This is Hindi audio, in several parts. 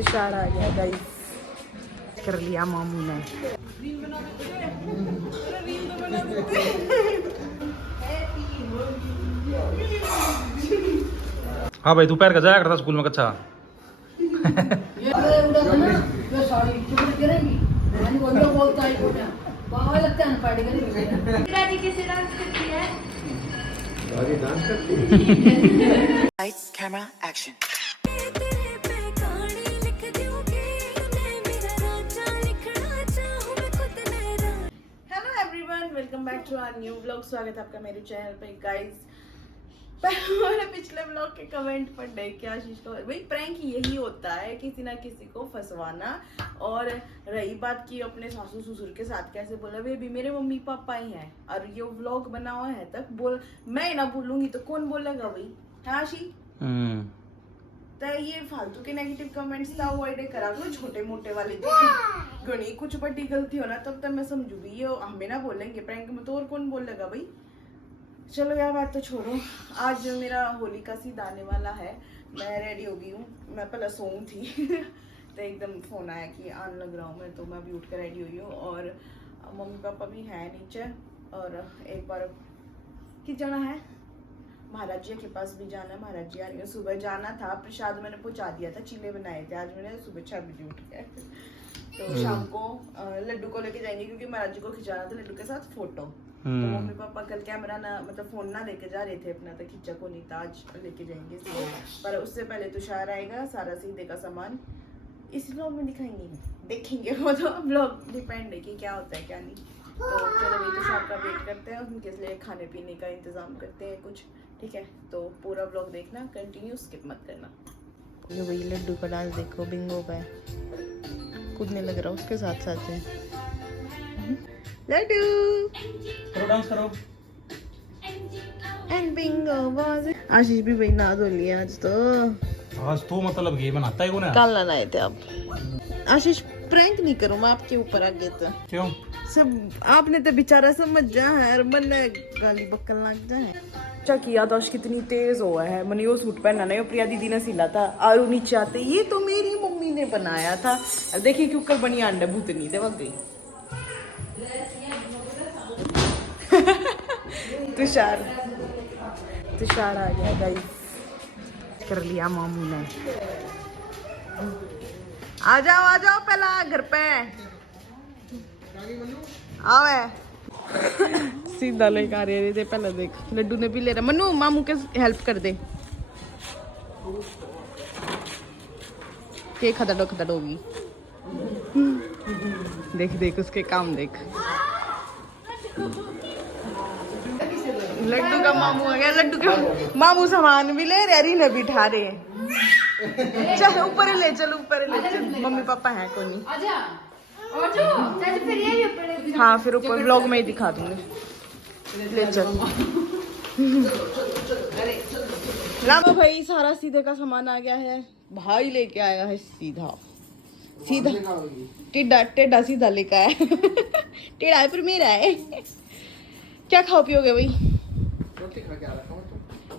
तुषार आ गया गाइस, कर लिया मामू ने। हाँ भाई दोपहर का जाया करता स्कूल में कच्चा। Lights, camera, action. Hello everyone, welcome back to our new vlog. स्वागत है आपका मेरे चैनल पे गाइस। मैंने पिछले व्लॉग के कमेंट पढ़े कि आशीष को भाई प्रैंक यही होता है, किसी ना किसी को फंसवाना। और रही बात की अपने सासू ससुर के साथ कैसे बोला, बेबी मेरे मम्मी पापा ही हैं और ये व्लॉग बना हुआ है तक बोल, मैं ना बोलूंगी तो कौन बोलेगा भाई, है आशी? तो ये फालतू के नेगेटिव कमेंट्स था अवॉइड करा करो, छोटे मोटे वाले गणी कुछ बड़ी गलती हो ना तब तक मैं समझूंगी, ये हमें ना बोलेंगे प्रैंक में तो और कौन बोलेगा भाई। चलो यार बात तो छोड़ो, आज मेरा होली का सीध आने वाला है। मैं रेडी हो गई हूँ, मैं पहले सोऊं थी तो एकदम फोन आया कि आने लग रहा हूँ मैं, तो मैं भी उठ कर रेडी हुई हूँ। और मम्मी पापा भी हैं नीचे, और एक बार कि जाना है महाराज जी के पास भी जाना है, महाराज जी आ रही है। सुबह जाना था, प्रसाद मैंने पहुंचा दिया था, चीले बनाए थे आज मैंने सुबह 6 बजे उठ के। तो शाम को लड्डू को लेके जाएंगे क्योंकि महाराज जी को खिंचाना था लड्डू के साथ फोटो। तो मम्मी पापा कल कैमरा ना मतलब फोन ना लेके जा रहे थे अपना, तो खिंचा को नहीं था, आज लेके जाएंगे इसको। पर उससे पहले तुषार आएगा, सारा सीधे का सामान इस ब्लॉग में दिखाएंगे, देखेंगे वो तो ब्लॉग डिपेंड है कि क्या होता है क्या नहीं। तो चलो भाई तुषार का वेट करते हैं, उनके लिए खाने पीने का इंतजाम करते हैं कुछ, ठीक है? तो पूरा ब्लॉग देखना, कंटिन्यू स्किप मत करना। ये वही लड्डू का डांस देखो, बिंगो पे कूदने लग रहा उसके साथ साथ में। लड्डू करो डांस करो। एंड बिंगो वाज आशीष भी भाई नहा धो लिया आज तो मतलब गेम बनाता है कौन है? कल नहाए थे आप। आशीष प्रैंक नहीं करूँ मैं आपके ऊपर आगे तो क्यों? सब आपने तो बेचारा समझ जा है और मन गाली बक्कल लग जाए। अच्छा किया दश कितनी तेज हुआ है, मैंने वो सूट पहना नहीं, प्रिया दीदी ने सिला था। आरू नीचे आते ये तो मेरी मम्मी ने बनाया था, अब देखिए क्यों कर बनी अंडा भूतनी दे वग गई। तुषार तुषार आ गया गाइस, कर लिया मामू ने। आ जाओ पहला घर पे आवे सीधा लेकर आ रहे थे। पहले देख लड्डू ने भी ले रहा, मनु मामू के हेल्प कर दे, के खदड़ खदड़ होगी। देख देख उसके काम देख, लड्डू का मामू आ गया, लड्डू का मामू सामान भी ले रहे, ने बिठा रहे हैं। चल ऊपर ले चल, ऊपर ले चल, मम्मी पापा हैं कोई नहीं। हाँ फिर ऊपर व्लॉग में ही दिखा दूंगी, ले चल। लाओ भाई, सारा सीधे का सामान आ गया है, भाई लेके आया है सीधा सीधा टेढ़ा टेढ़ा सीधा लेके आया टेढ़ा है पर मेरा है। क्या खाओ पियोगे भाई? रोटी खा के आ रखा हूं।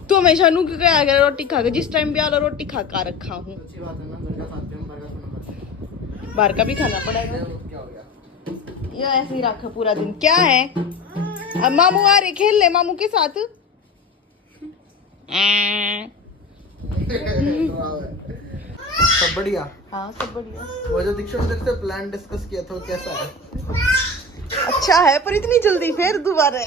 तू हमेशा नू क्यों आ गया रोटी खा के? जिस टाइम भी आ रहा रोटी खा कर रखा हूँ। अच्छी बात है ना, घर का खाते हैं, बाहर का खाना बाहर का भी खाना पड़ेगा, क्या हो गया? ये ऐसे ही रखा पूरा दिन। क्या है अब मामू आ रहे, खेल ले मामू के साथ। सब बढ़िया? हाँ सब बढ़िया। वो जो दीक्षा से प्लान डिस्कस किया था वो कैसा है? अच्छा है पर इतनी जल्दी फिर दोबारा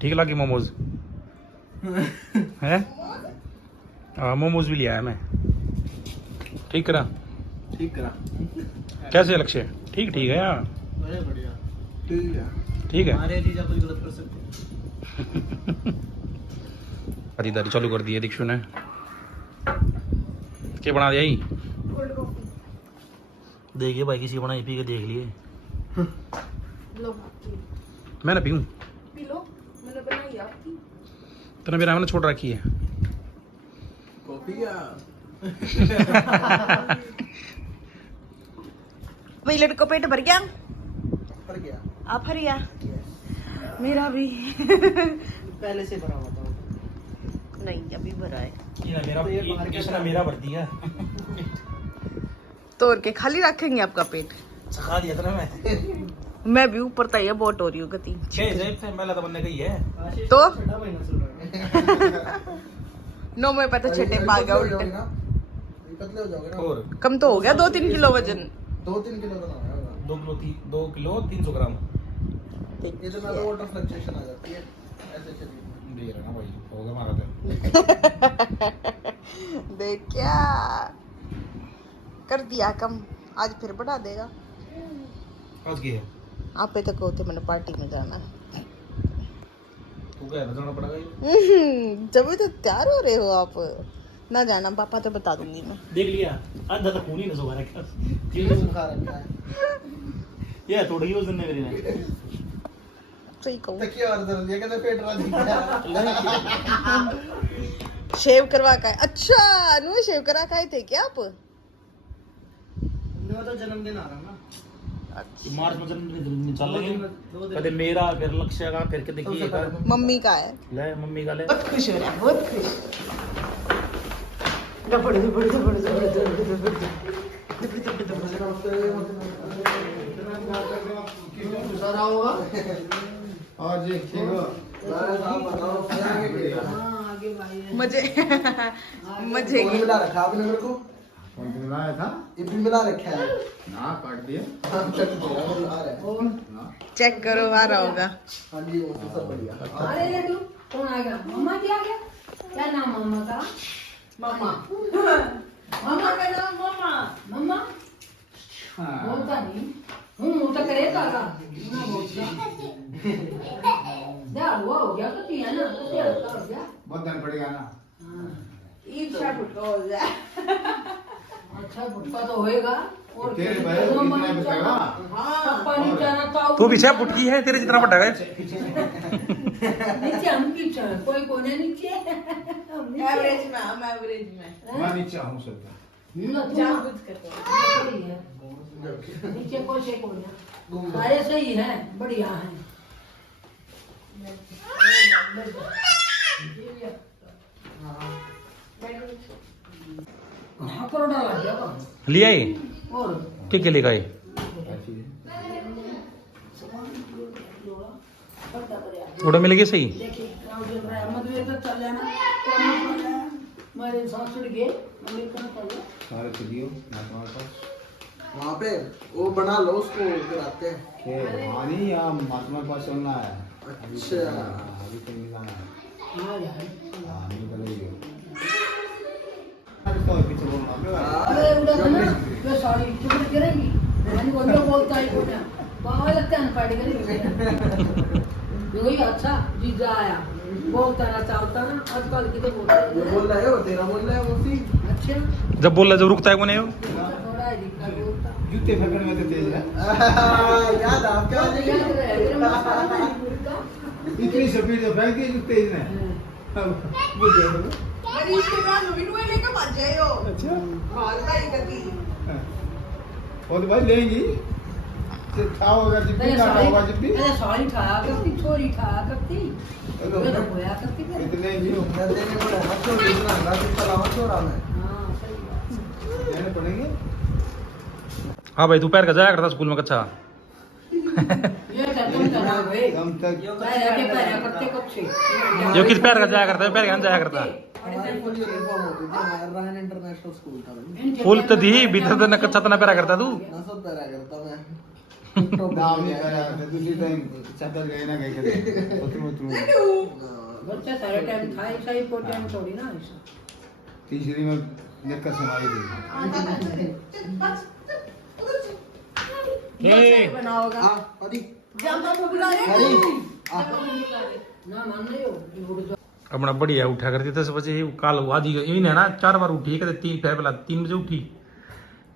ठीक लगी मोमोज है? मोमोज भी लिया है मैं, ठीक करा कैसे लक्ष्य? ठीक ठीक है यार, बढ़िया ठीक है। हमारे जीजा कुछ गलत कर सकते खरीदारी चालू कर दी है दीक्षु ने, क्या बना दिया ही? देखिए भाई किसी बनाई पी के देख लिए। मैं ना पीऊँ? पी लो, मैंने बनाई आपकी। तूने मेरा मैंने छोड़ रखी है कॉफी या भाई लड़को पेट भर गया? भर गया। आप भरिया? मेरा भी पहले से भरा हुआ था। नहीं अभी भरा है। ये मेरा ये मेरा भरती है। तोड़ के खाली रखेंगे आपका पेट। सखा दिया था ना मैं भी ऊपर तय बहुत हो रही हूँ गति। 6 से पहले तो बनने गई है। तो 9 में पता छठे पा गया उल्टे। पतले हो जाओगे ना। और कम तो हो गया 2-3 किलो वजन। 2-3 किलो का होगा। 2 किलो 300 ग्राम। इतना तो वाटर फ्लक्चुएशन आ जाती है ऐसे शरीर में। दे रहा ना भाई होगा हमारा तो। देख क्या कर दिया कम, आज फिर बढ़ा देगा। आज की है आप पे तक होते मैंने पार्टी में जाना। तू क्या जाना पड़ेगा। जब भी तो तैयार हो रहे हो आप ना जाना, पापा तो बता दूंगी मैं। देख लिया आधा तो खून ही ना सुखा रखा। सुखा रखा है। ये थोड़ी उस दिन ने मेरी ने सही कहूँ। तकिया और दर्द ये कहते पेट रात दिखा। शेव करवा का है। अच्छा नु शेव करा का थे क्या आप? मेरा तो जन्मदिन आ रहा है ना। मार्च में जन्मदिन चल लगे कदे मेरा फिर लक्ष्य का फिर के देखिए मम्मी का है। ले मम्मी का ले बहुत खुश हो रहा है, बहुत खुश। दबड़ दबड़ दबड़ दबड़ दबड़ सारा होगा और जी ठीक हो मजे मजे की मिला रखा आपने मेरे को कौन सा मिलाया था? ये भी मिला रखा है ना काट दिया। हाँ चल दिया वो आ रहा है चेक करो आ रहा होगा। हाँ जी वो तो सब बढ़िया अरे लड्डू कौन आ गया? मम्मा जी आ गया? क्या नाम मम्मा का? मम्मा मम्मा का नाम मम्मा। मम्मा बोलता नहीं हूँ तो करेगा का ना बोलता क्या हुआ हो गया तो है ना तो क्या हो गया? बहुत दिन पड़ेगा ना। ईद का फुटका हो जाए। अच्छा भुटका तो होएगा और तेरे भाई को कितना बचेगा? पानी जाना तो तू पीछे पुटकी है तेरे जितना बड़ा है नीचे हम पीछे कोई कोने नीचे एवरेज में हम एवरेज में मैं नीचे हूँ सबका। जागरूक करते हैं। नीचे कोई से कोने सारे सही है बढ़िया है। हाँ करोड़ा लग गया तो। लिया ही और क्या लेगा ये थोड़ा मिल गया सही देखिए मधुए तो चल जाना मेरे सांस उड़ गए मम्मी कहाँ चल गया? सारे चलियो ना तुम्हारे पास। वहाँ पे वो बना लो उसको कराते हैं ये वानी या महात्मा के पास चलना है। अच्छा अभी कहीं नहीं जाना है। हाँ यार हाँ निकल गई हो। तो पीछे बोलना अरे उधर तो ना ये सारी चुप करेंगी मैंने वो जो बोलता है को ना बाबा लगता है फाइट करेंगे यही अच्छा जीजा आया बोलता ना चाहता ना आजकल की तो बोलता ये बोल रहा है वो तेरा बोल रहा है वो सी अच्छा जब बोल रहा जब रुकता है वो नहीं थोड़ा है दिक्कत बोलता जूते फेंकने में तो तेज है। याद आपका याद रहे तेरे मसाला नहीं बोलता इतनी स्पीड से फेंक दी जूते इसने। वो देखो ना। मेरी इसके बाद नवीन हुए लेके मत जाइयो। अच्छा भाग गई गति। और भाई लेंगी तो था होगा जब भी ना होगा जब भी मैंने सारी खाया करती छोरी खाया करती मैं तो होया करती फिर इतने भी हो मैं देने पड़े मत छोड़ इतना ना चिपका लावा छोड़ा मैं हाँ सही बात लेने पड़ेंगे। हाँ भाई तू पैर का जाया करता स्कूल में कच्चा ये करते करना भाई कम तक पैर करते कब से जो किस पैर का जाया करता है पैर का जाया करता हमारी फुल यूनिफॉर्म होती थी हमारा रहन इंटरनेशनल स्कूल था भाई फुल तो दी भीतर तो न कच्चा तो ना पैरा करता तू ना सब पैरा करता मैं नाम नहीं करा दूसरी टाइम चक्कर गए ना गए करे उतरू बच्चा सारे टाइम खाए सही को टाइम थोड़ी ना ऐसा तीसरी में निकल सुनाई दी। बनाओगा हां अभी जामा को बुला ले अरे ना मान नहीं हो उड़ जाओ अपना बढ़िया उठा करती 10 बजे काल आधी यही ना 4 बार उठी कदे 3 फिर पहला 3 बजे उठी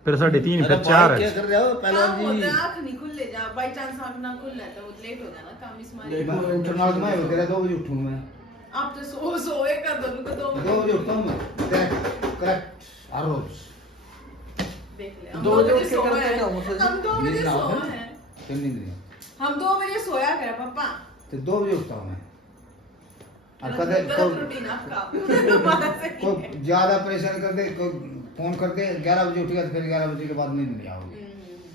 फिर 3:30 फिर 4 क्या कर रहे हो पहलवान जी? आँख नहीं खुले जा बाय चांस आँख ना खुलना तो वो लेट हो जाना काम इस मारे। इंटरनल में हो तेरा 2 बजे उठूं मैं। आप तो सोए का दोनों को 2 2 बजे उठता हूं मैं। करेक्ट हर रोज। देख ले 2 बजे उठ के करते क्या मुझे हम 2 बजे सोए हैं तीन नींद नहीं हम 2 बजे सोया करे पापा तो 2 बजे उठता हूं मैं। और कदे को रूटीन आपका हमारा सही है। को ज्यादा परेशान कर दे, को फोन करते 11 बजे उठेगा तो फिर 11 बजे के बाद नींद नहीं आओगी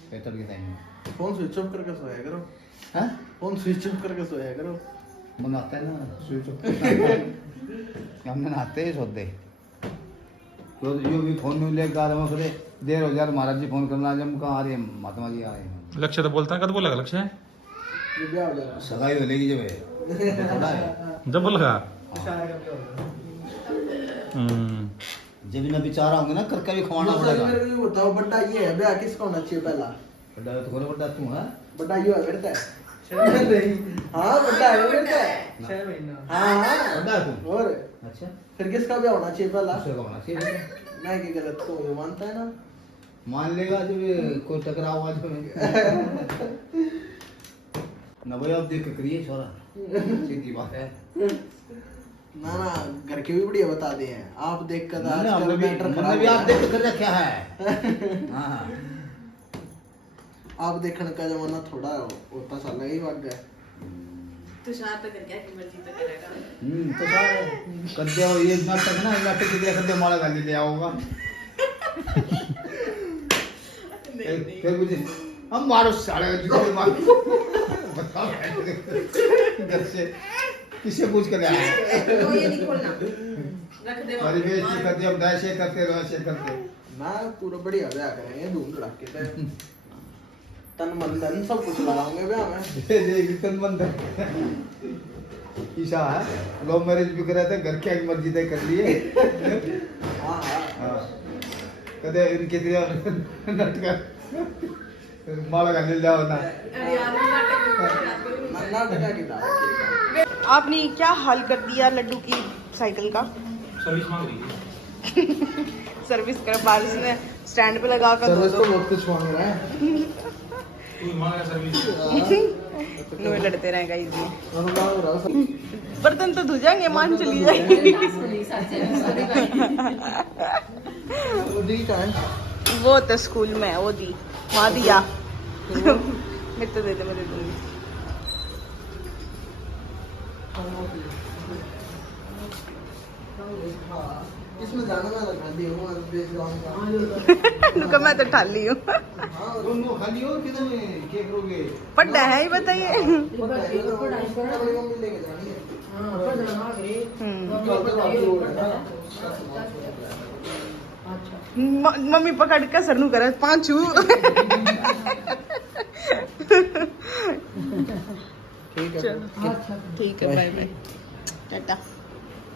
फिर तड़के टाइम में। फोन स्विच ऑफ करके सोया करो। हैं फोन स्विच ऑफ करके सोया करो। मन आता है ना स्विच ऑफ हमने नहाते ही सोते तो यो भी फोन में लेकर आ रहे हैं फिर देर हो जाए महाराज जी फोन करना आज हम कहाँ आ रहे हैं महात्मा जी आ रहे हैं लक्ष्य तो बोलता है, कद बोलेगा लक्ष्य ये ब्याह हो जाएगा। सगाई हो लेगी जब है थोड़ा है जब बोलेगा। जब ना बेचारा होंगे ना करके भी खवाना मेरे पड़ेगा। को ये बताओ बड्डा ये है, ब्याह किसका होना चाहिए पहला? बड़ा तो कोने बड़ा तू है बड्डा ये है करता है। हाँ बड्डा है करता है। 6 महीना। हाँ बड़ा तू और अच्छा फिर किसका ब्याह होना चाहिए पहला? दूसरे का होना चाहिए मैं की गलत को ये मानता है ना। मान लेगा जब ये कोई टकराव आज में ना भाई आप देख के करिए छोरा सीधी बात है ना ना घर के भी बढ़िया बता दिए हैं आप देख कर हमने हमने भी आप देख के कर रखा है हाँ आप देखने का जमाना थोड़ा होता सा लगा ही भाग गया। तुषार तो करके की मर्जी तो करेगा। तो सारे कर दिया ये नाटक ना नाटक के दिया कर दिया माला गाली ले आओगा फिर मुझे हम मारो साले जितने मारो बताओ घर से किससे पूछ कर आए तो ये नहीं खोलना रख दे हमारी बेइज्जती करते हम दाशे करते रोशे करते ना पूरा बढ़िया ब्याह करेंगे धूम धड़ाके से तन मन धन सब कुछ लगाओगे ब्याह में। देख तन मन धन ईशा है लव मैरिज भी करा था घर के आगे मर्जी तय कर लिए हाँ हाँ कदे इनके दिया नाटक माला गाली ले आओ ना अरे यार नाटक नाटक की दाल आपने क्या हाल कर दिया लड्डू की साइकिल का। सर्विस मांग रही है। सर्विस कर बारिश में स्टैंड पे लगा कर सर्विस तो बहुत कुछ मांग रहा है। तू मांग रहा सर्विस। नो लड़ते रहे गाइस ये हम मांग रहा हूं बर्तन तो धो जाएंगे मान चली जाएगी। वो दी का है वो तो स्कूल में है वो दी वहाँ दिया मैं तो दे दे मैं दे दूंगी। इसमें जाना मैं लगा दी हूं आज बेच जाऊंगा। नुका मैं तो ठाली हूँ हां दोनों खाली और कितने क्या करोगे पढ़ना है ही बताइए। पढ़ाई लेके जानी है। मम्मी पकड़ के सरनू करे पांचू ठीक है चलो ठीक है bye bye tata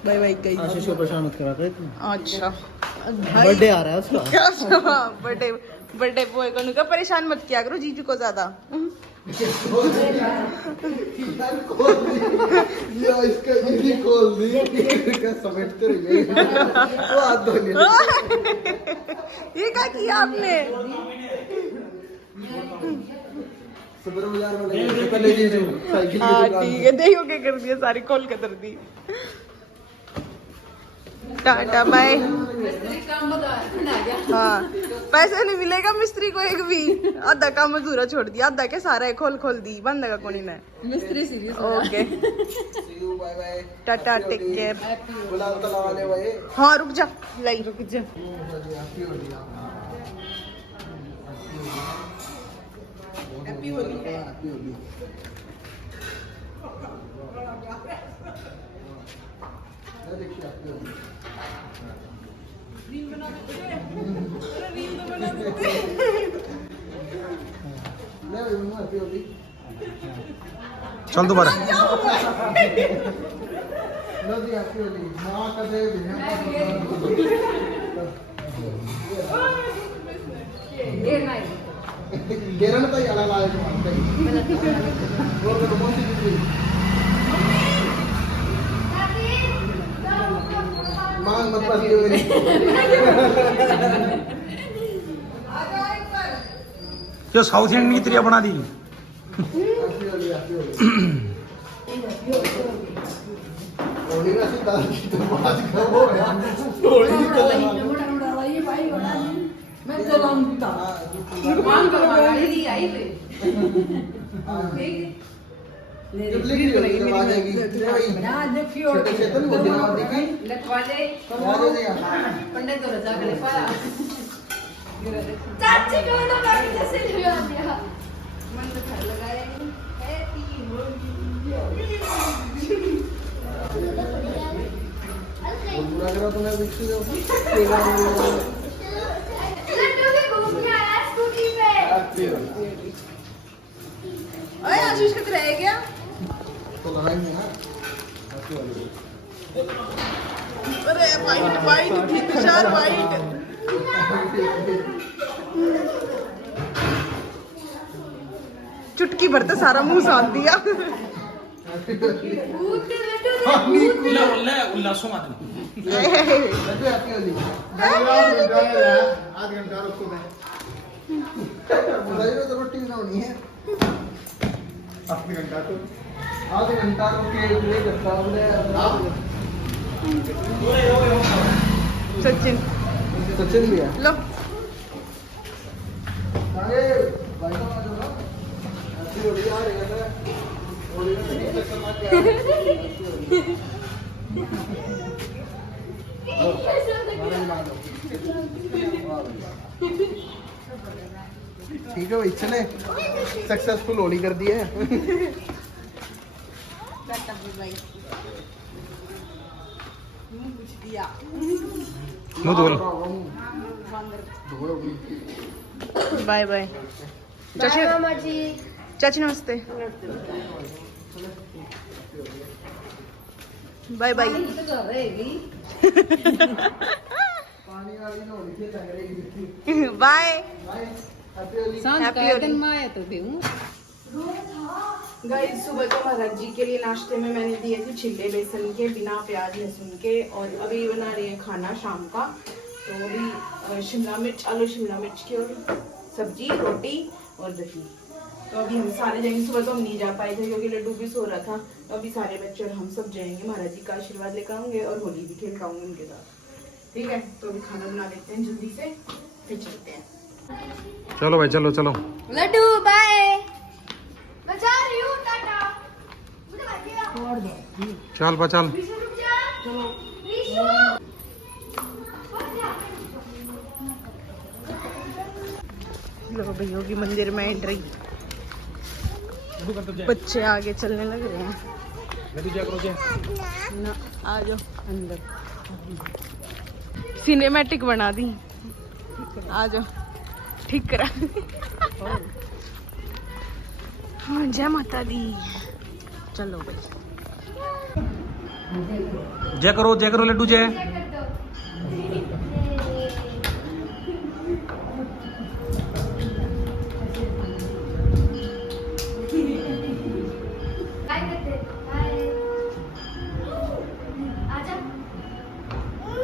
bye bye गई। आशीष को परेशान मत करा कर अच्छा बर्थडे आ रहा है उसका। क्या बर्थडे बर्थडे बॉय को नुका परेशान मत किया करो जीजू को ज्यादा। या इसका ये खोल दी इसका समेटते रह गए वो हाथ धो लिया। ये क्या किया आपने। सुपर बाजार में लगे पहले जी जो साइकिल की हाँ दुकान ठीक है देखो क्या कर दिया सारी खोल के कर दी। Tata bye. हाँ पैसे नहीं मिलेगा मिस्त्री को एक भी आधा काम अधूरा छोड़ दिया आधा के सारा है खोल खोल दी बंद का कोनी ने मिस्त्री serious okay see you bye bye tata take care. गुलाल तला वाले भाई हाँ रुक जा लाई रुक जा हैप्पी होली हैप्पी होली। देखिए हैप्पी होली ले हैप्पी होली चल दोबारा। लो जी हैप्पी होली मां का दे गेरन तो याला लाए तो मानते वो तो मोसी जी मांग मत पासी हो गई। जो साउथ इंडियन की तरह बना दी। हैप्पी होली हैप्पी होली होली का सीधा तो बात करो यार होली तो मैं तो लाऊंगा ले जब लिखी होगी तो आ जाएगी वही ना देखियो छोटे से तो नहीं दिमाग दिखी लखवाले याद है यार पंडित तो रजा करे पाया चाची को तो काफी जैसे लगा दिया मन तो घर लगाए हैप्पी बुरा करा तूने बिच्छू दो लड्डू भी घूम के आया स्कूटी पे अरे आशीष का रह गया तो लगाएंगे ना ऐसे वाली अरे वाइट वाइट थी तुषार वाइट चुटकी भर तो सारा मुंह साध दिया भूत के लड्डू ने उल्ला सो मत ऐसे आती वाली आध घंटा रुको मैं बुझाई तो रोटी बनानी है आध घंटा तो आधे घंटा रुके ले करता बोले सचिन सचिन भी है लो अरे भाई तो आ जाओ ऐसी हो रही आ रही है और ये चक्कर मार के ठीक है भाई चले सक्सेसफुल होली कर दी है मुंह धो बाय बाय चाची मामा जी चाची नमस्ते बाय बाय तो कर रहेगी पानी वाली ना होली से लग रही है बाय भाई हैप्पी होली सांझ Happy का होली। दिन में आया तो भी हूँ गाइस सुबह को महाराज जी के लिए नाश्ते में मैंने दिए थे छिले बेसन के बिना प्याज लहसुन के और अभी बना रही है खाना शाम का तो अभी शिमला मिर्च आलू शिमला मिर्च की और सब्जी रोटी और दही तो अभी हम सारे जाएंगे सुबह तो हम नहीं जा पाए थे क्योंकि लड्डू भी सो रहा था तो अभी सारे बच्चे और हम सब जाएंगे महाराज जी का आशीर्वाद लेकर आऊंगे और होली भी खेल पाऊंगे उनके साथ ठीक है तो अभी खाना बना लेते हैं जल्दी से फिर चलते हैं चलो भाई चलो चलो लड्डू बाय मैं जा रही हूँ टाटा मुझे लग छोड़ दो चल बा चल रुक जा विशु लो भैया की मंदिर में एंट्री बच्चे आगे चलने लग रहे हैं ना आ जाओ अंदर सिनेमैटिक बना दी आ जाओ ठीक करा हाँ जय माता दी चलो भाई जय करो लड्डू जय बाय करते बाय आजा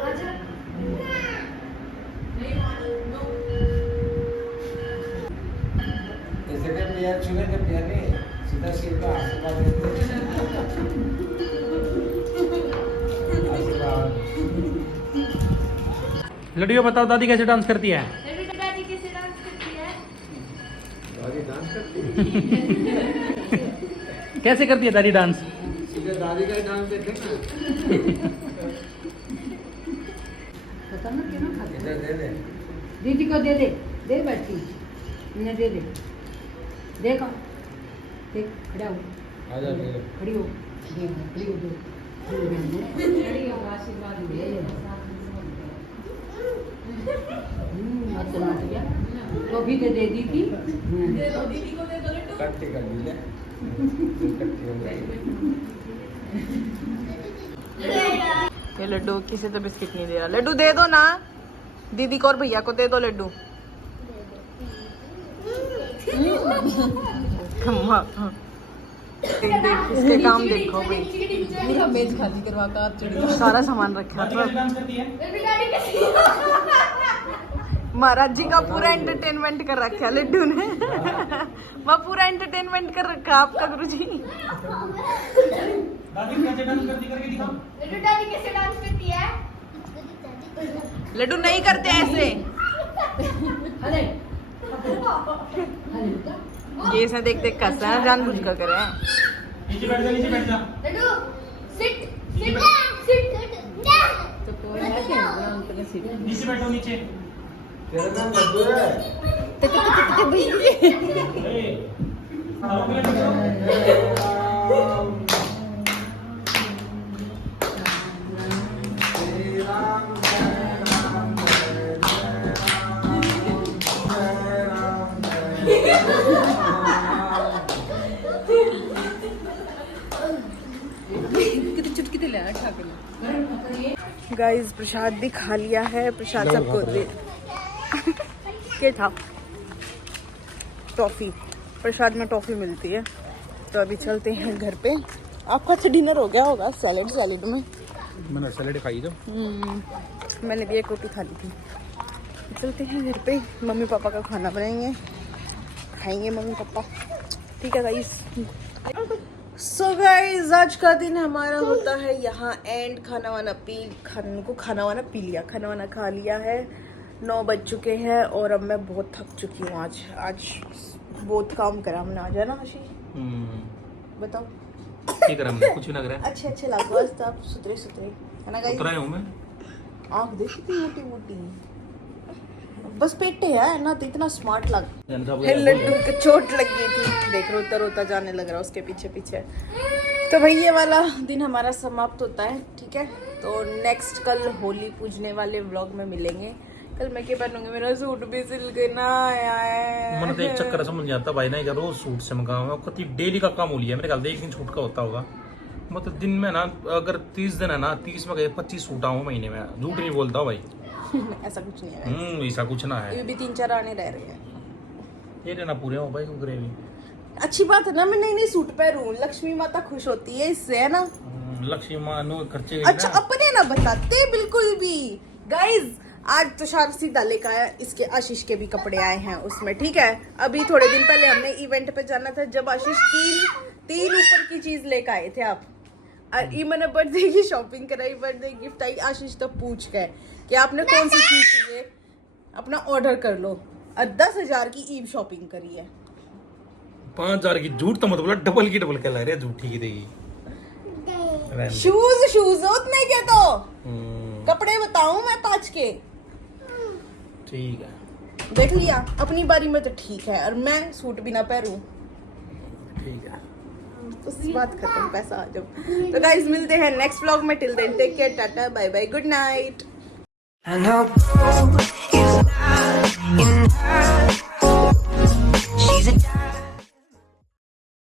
आजा ऐसे में प्यार छूने के प्यार नहीं सीधा सिर का आशीर्वाद देते आशीर्वाद लड्डू बताओ दादी कैसे डांस करती है लड्डू दादी कैसे डांस करती है दादी डांस करती है कैसे करती है दादी डांस सीधे दादी का ही डांस देते ना पता ना क्यों खाते इधर दे दे दीदी को दे दे बैठी इन्हें दे देखो देख खड़ा हो आजा दे दे खड़ी हो खड़ी हो खड़ी हो आशीर्वाद दे मत नाच गया तो भी तो दे दी थी कट्टी कर दी ले कट्टी हो गई ये लड्डू किसी तो बिस्किट नहीं दे रहा लड्डू दे दो ना दीदी को और भैया को दे दो लड्डू खम्मा इसके काम देखो भाई पूरा मेज खाली करवा कर चढ़ सारा सामान रखा है डांस करती है लड्डू दादी कैसे महाराज जी का पूरा एंटरटेनमेंट कर रखा है लड्डू ने वह पूरा एंटरटेनमेंट कर रखा है आपका गुरुजी दादी कैसे डांस करती करके दिखाओ लड्डू दादी कैसे डांस करती है लड्डू नहीं करते ऐसे अरे ये ऐसा देख देख कर जानबूझ कर करे हैं। नीचे बैठ जा, नीचे बैठ जा। लड्डू सिट सिट सिट तो कोई है कि अंकल ने सीधे नीचे बैठो, नीचे। तेरा नाम लड्डू है। ए, आओ, बैठो। कितनी चुटकी दे लेना खा के गाइस प्रसाद भी खा लिया है, प्रसाद सबको दे क्या था टॉफी, प्रसाद में टॉफी मिलती है। तो अभी चलते हैं घर पे। आपका अच्छा डिनर हो गया होगा सैलेड में। मैंने सैलेड खाई तो मैंने भी एक रोटी खा ली थी। चलते हैं घर पे, मम्मी पापा का खाना बनाएंगे, खाएंगे मम्मी पापा। ठीक है गाइस। सो गाइस आज का दिन हमारा होता है यहाँ एंड। खाना वाना पी लिया, खाना वाना खा लिया है। 9 बज चुके हैं और अब मैं बहुत थक चुकी हूँ। आज बहुत काम करा हमने आज, है ना आशीष? बताओ क्या करा हमने? कुछ भी ना करा। अच्छे लागो आज तो आप सुतरे है ना गाइस? उतरा हूं मैं। आँख देखी थी मोटी बस पेटे है ना, तो इतना स्मार्ट लग। लड्डू के चोट लग गई थी, देख रोता जाने लग रहा उसके पीछे। तो भाई ये वाला दिन हमारा समाप्त होता है। ठीक है, तो नेक्स्ट कल होली पूजने वाले व्लॉग में मिलेंगे। कल मैं क्या पहनूंगी, मेरा सूट भी सिल के ना आया है। मन तो एक चक्कर समझ नहीं आता भाई ना, इधर रोज सूट से मंगाऊंगा। कति डेली का काम हो लिया मेरे ख्याल, एक दिन छूट का होता होगा। मतलब दिन में ना अगर 30 दिन है ना, 30 में 25 सूट आऊँ महीने में। झूठ नहीं बोलता हूँ भाई। ऐसा कुछ नहीं है, ऐसा कुछ ना है। ये भी 3-4 आने रह रहे हैं। ये ना पूरे हो भाई ग्रेवी। अच्छी बात है ना, मैं नई सूट पहनूं, लक्ष्मी माता खुश होती है इससे, है ना? लक्ष्मी माँ नो खर्चे अच्छा अपने ना बताते बिल्कुल भी। गाइज आज तुषार सीधा लेकर आया, इसके आशीष के भी कपड़े आए हैं उसमें। ठीक है, अभी थोड़े दिन पहले हमने इवेंट पे जाना था, जब आशीष तीन ऊपर की चीज लेकर आए थे आप। और ई मैंने बर्थडे की शॉपिंग कराई, बर्थडे गिफ्ट आई। आशीष तो पूछ गए कि आपने कौन सी चीज चाहिए, अपना ऑर्डर कर लो। 10,000 की ईव शॉपिंग करी है। 5,000 की झूठ तो मतलब डबल कह रहे हैं, झूठी की देगी। शूज उतने के तो कपड़े बताऊं मैं 5 के। ठीक है, देख लिया अपनी बारी में तो ठीक है, और मैं सूट भी ना पहनूं ठीक है। उस बात खत्म, पैसा आ जाओ। तो गाइस मिलते हैं नेक्स्ट व्लॉग में। Till then take care, tata bye bye, good night. I know